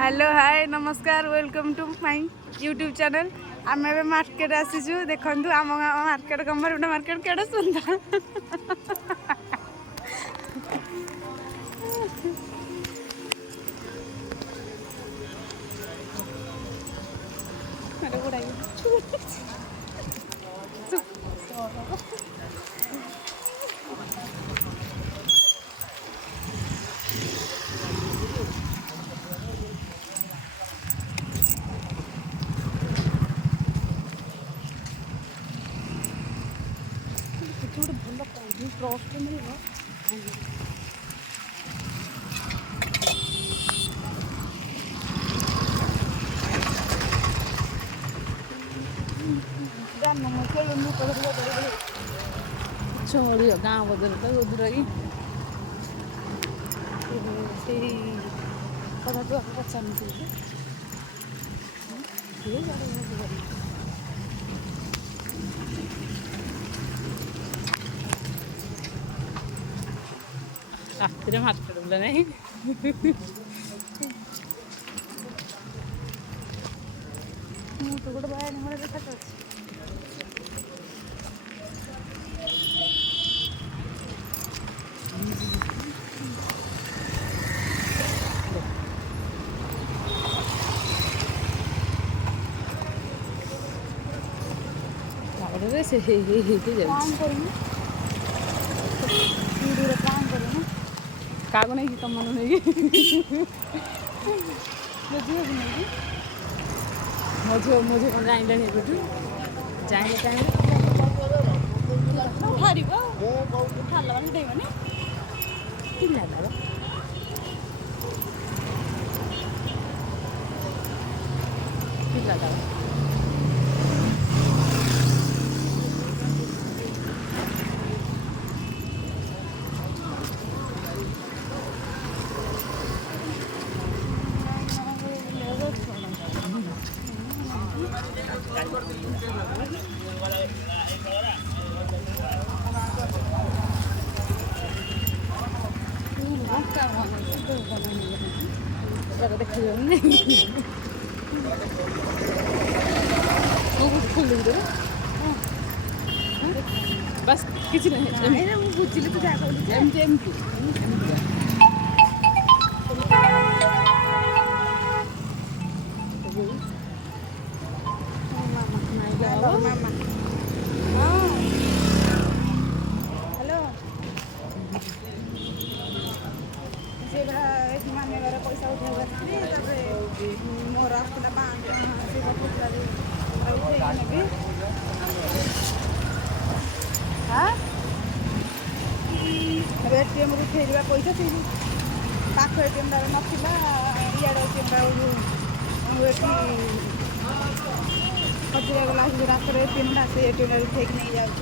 Hello hi नमस्कार welcome to my YouTube channel. आम ए मार्केट आसीचु देखु आम मार्केट गंभीर मार्केट केड़े सुंदर भल मिल छोड़ियो गाँव बदल तो उधर ही कथा तो आपको पचार रात मार्केट बोला नहीं तो गोटे बाय देखा से कागो नहीं तुम मन नहीं मुझे मुझे कौन जाइले नहीं बेटू जाइले टाइम हारिबो खाला वाली देबनी ठीक लागला ठीक लागला बस किसी नहीं बुझी तो एमती पैसा उठे मोर आसला हाँ एटीएम रु फेरवा पैसा से पाख एटीएम दार नाला इे हजिरा गला रात एटीएम टा से एटीएम फेक नहीं जाऊँ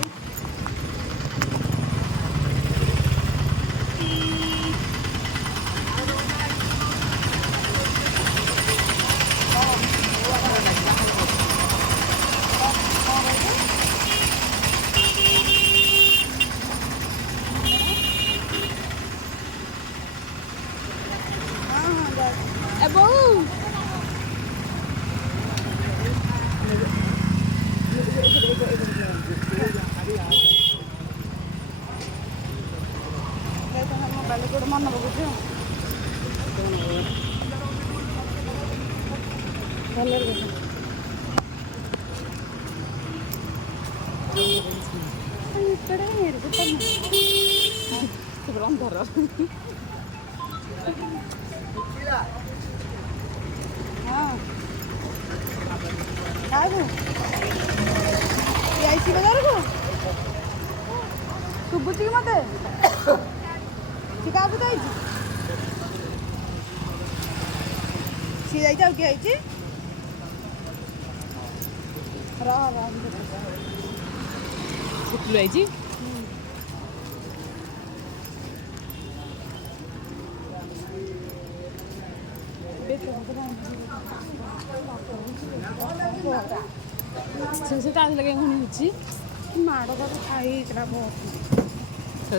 मन पकड़ अंधर हाँ बजार को शुभुच कि मत क्या सी जा किए शुक्ल से लगे होनी माड़ का खाई बहुत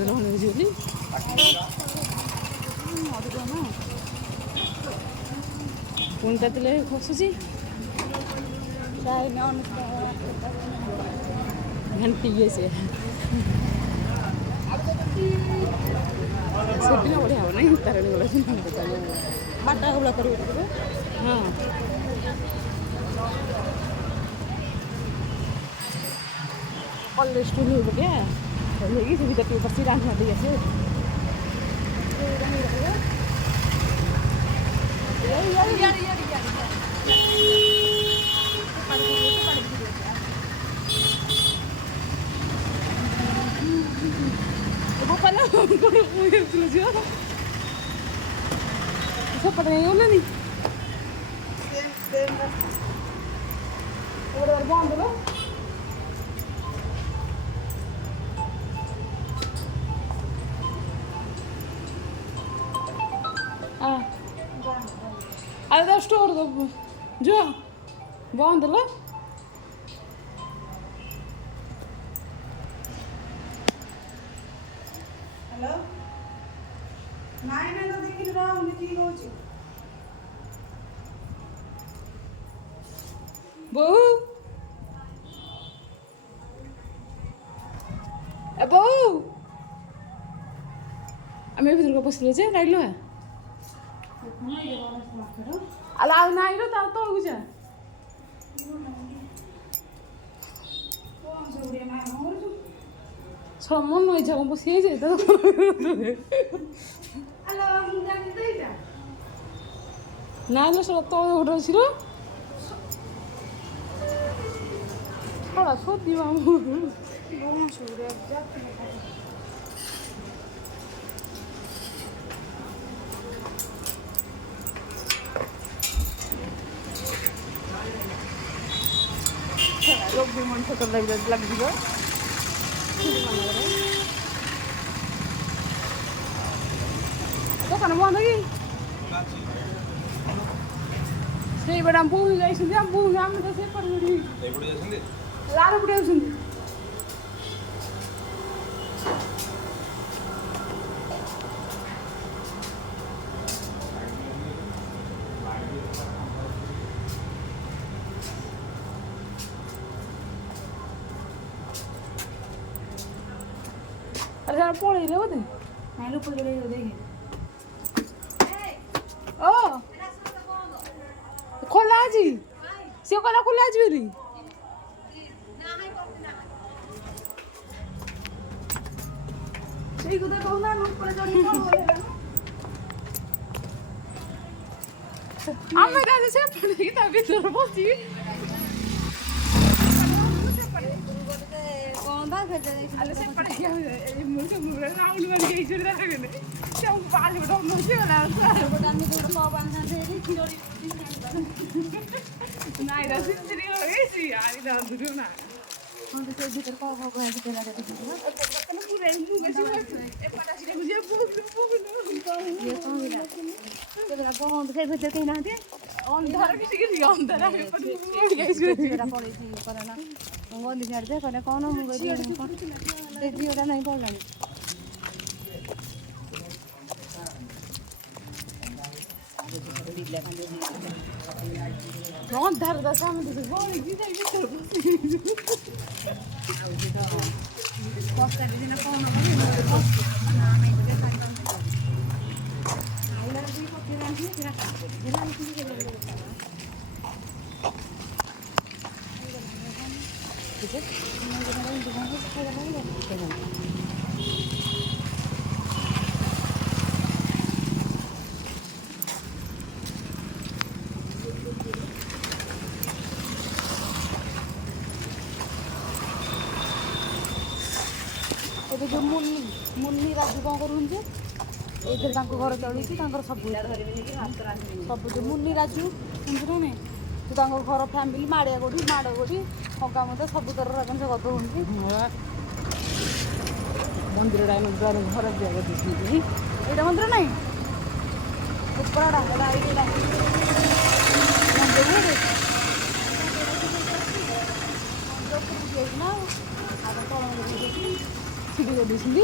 होनी ଅଧିକ ନା ପୁଣି ତାତିଲେ ଖସୁଛି ଘାଣ୍ଟିକି ସେ ସେଦିନ ବଢ଼ିଆ ହବ ନାଇଁ ତାରିଣୀ ଗଲା ବାଟା ଗୁଡ଼ା କରିବେ ହଁ କଲେଜ ସ୍କୁଲ ହବ क्या ହେଇକି ସେ ଭିତରେ ଟିକେ ବସି ରାନ୍ଧି ରାନ୍ଧିକି ଆସିବେ ସେପଟେ ହେଇଗଲାନି ବନ୍ଦ ଲୋ अरे स्टोर जो बंद लो हेलो नाइन ना देखि रहा हूं की होची बहू ए बहू आमे भीतर को पसले जे लाइलो है अला नाही रे ता तळू जा समन नय जा बसी जे त अला मुंगा दे जा नालो सो तो उडो छिरो थोड़ा सो दिवा मु बोन छोरे जा लोग भी मन फोटो लग दियो दोकान बंद कि से बड़ा बुही जाइछन हम बुही हम त से पडुडी ए पडी जाछन लार पडी आछन अरे यार पड़े रे बोते नहीं लो पड़े रे देखे ओ खोला जी से कोला खोला जी री सेई कोदा कहना न ऊपर जनी बोले आमे का से पड़े की ता भीतर बसी अरे से पड़े क्या मुझे मुझे राउंड बन गई इधर देखने क्या बाल उठा मुझे वाला बड़ा में थोड़ा पाव बांधना दे रही खिलोड़ी नहीं रसी तेरी हो गई सी यार इधर दूर ना हम तो भीतर पाव पाव है तो लगा दे पता पूरे मुंह में ए पता चले मुझे भूख ये तो मिला तो बड़ा बंद कर भीतर कहीं ना दे अंदर किसी के अंदर है पर छेड़ गई मेरा पड़ी थी करना गली झाड़ दे करे कौन हम गई देखी ओटा नहीं पड़लानी बहुत धर दशा में तो बोली जी नहीं भीतर पोस्टर दिन कौन आइला भी पके रांधी फिर दिला की के ठीक है मैं जरा दुकान से खाया नहीं ଏବେ जो मुन्नी राजू कौन करूँ ଏଇଥିରେ ତାଙ୍କ ଘର ଚଳିଛି ତାଙ୍କର ସବୁ ସବୁ जो मुन्नी राजू ବୁଝିଲୁ ନାଇଁ ତୁ ତାଙ୍କ ଘର ଫ୍ୟାମିଲି ମାଡ଼ିଆ କୋଠି ମାଡ଼ କୋଠି ହଙ୍କା ମତେ ସବୁ ତର ରାଜନ ସେ ଗଧ ହୁଅନ୍ତି ମନ୍ଦିରଟା ଦ୍ୱାର ଘର ଦିଆ କରିଦେଇଛନ୍ତି ଏଇଟା ମନ୍ଦିର ନାହିଁ ଉପରଟା ଏଇଟା ମନ୍ଦିର ନା ଆଉ ତଳ ଛିଡ଼ି କରିଦେଇଛନ୍ତି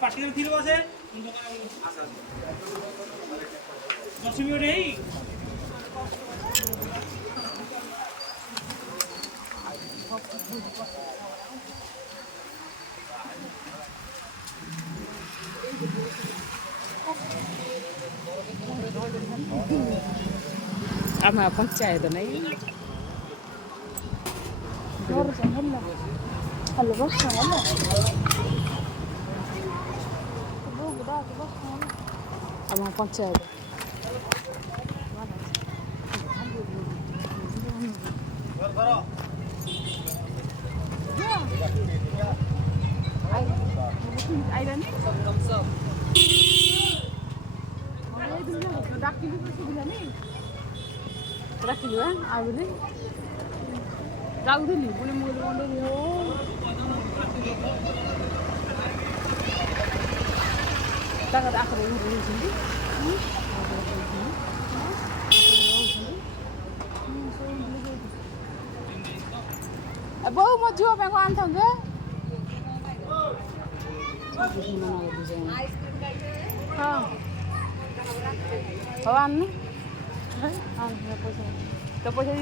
ପାଟିରେ ଥିବ ବସେ ଲକ୍ଷ୍ମୀ ଗୋଟେ ହେଇ ଆମ ପଞ୍ଚାୟତ ନାଇଁ ହ୍ୟାଲୋ ବସ ଆମ ପଞ୍ଚାୟତ ଆଇଲାନି ଡାକିଲୁ ଶୁଭିଲାନି ଡାକିଲୁ ଆଉ ବୋଲି ଯାଉଥିଲି ପୁଣି ମୁଁ ତାଙ୍କ ଆଖରେ ରହୁଛନ୍ତି ବୋଉ ମୋ ଝିଅ ପାଇଁ କ'ଣ ଆଣିଥାନ୍ତୁ ହଁ ହଉ ଆଣୁନୁ ତ ପଇସା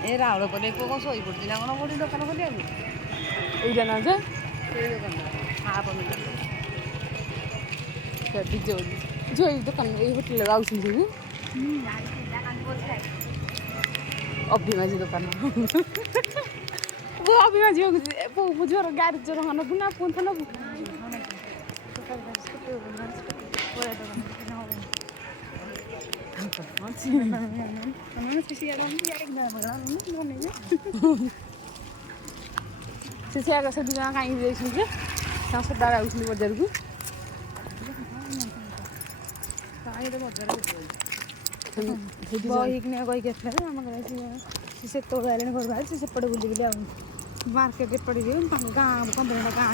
ଏ ରାଉଳ କଲେ କ'ଣ ଶୋଇପଡ଼ୁଛି ନା କ'ଣ କୋଉଠି ଦୋକାନ ଖୋଲିବାକୁ ଏଇଟା ନା ଯେ ଝିଅ ଏଇ ଦୋକାନ ଏଇ ହୋଟେଲରେ ଆଉଛନ୍ତି ଅଭିମାଝି ଦୋକାନ ଅଭିମାଝି ବୋଉ ଝିଅର ଗାଡ଼ି ଜ୍ୱର ନବୁ ନା ପୁଣି ଥ ନବୁ ସେ ସେଆଗ ସେ ଦୁଇ ଜଣ କାହିଁକି ଯାଇଛନ୍ତି ଯେ ତାଙ୍କ ସଦାବେଳେ ଆଉଛନ୍ତି ବଜାରକୁ ବହିକିନା କହିକି ଆସିଲା ଆମ ଘରେ ସେ ସେତେବେଳେ ଆଇଲାଣି ଘର ବାହାରି ସେ ସେପଟେ ବୁଲି ବୁଲି ଆଉ ମାର୍କେଟ ଏପଟେ ଯିବ ତାଙ୍କ ଗାଁ କମ୍ପାନୀଟା ଗାଁ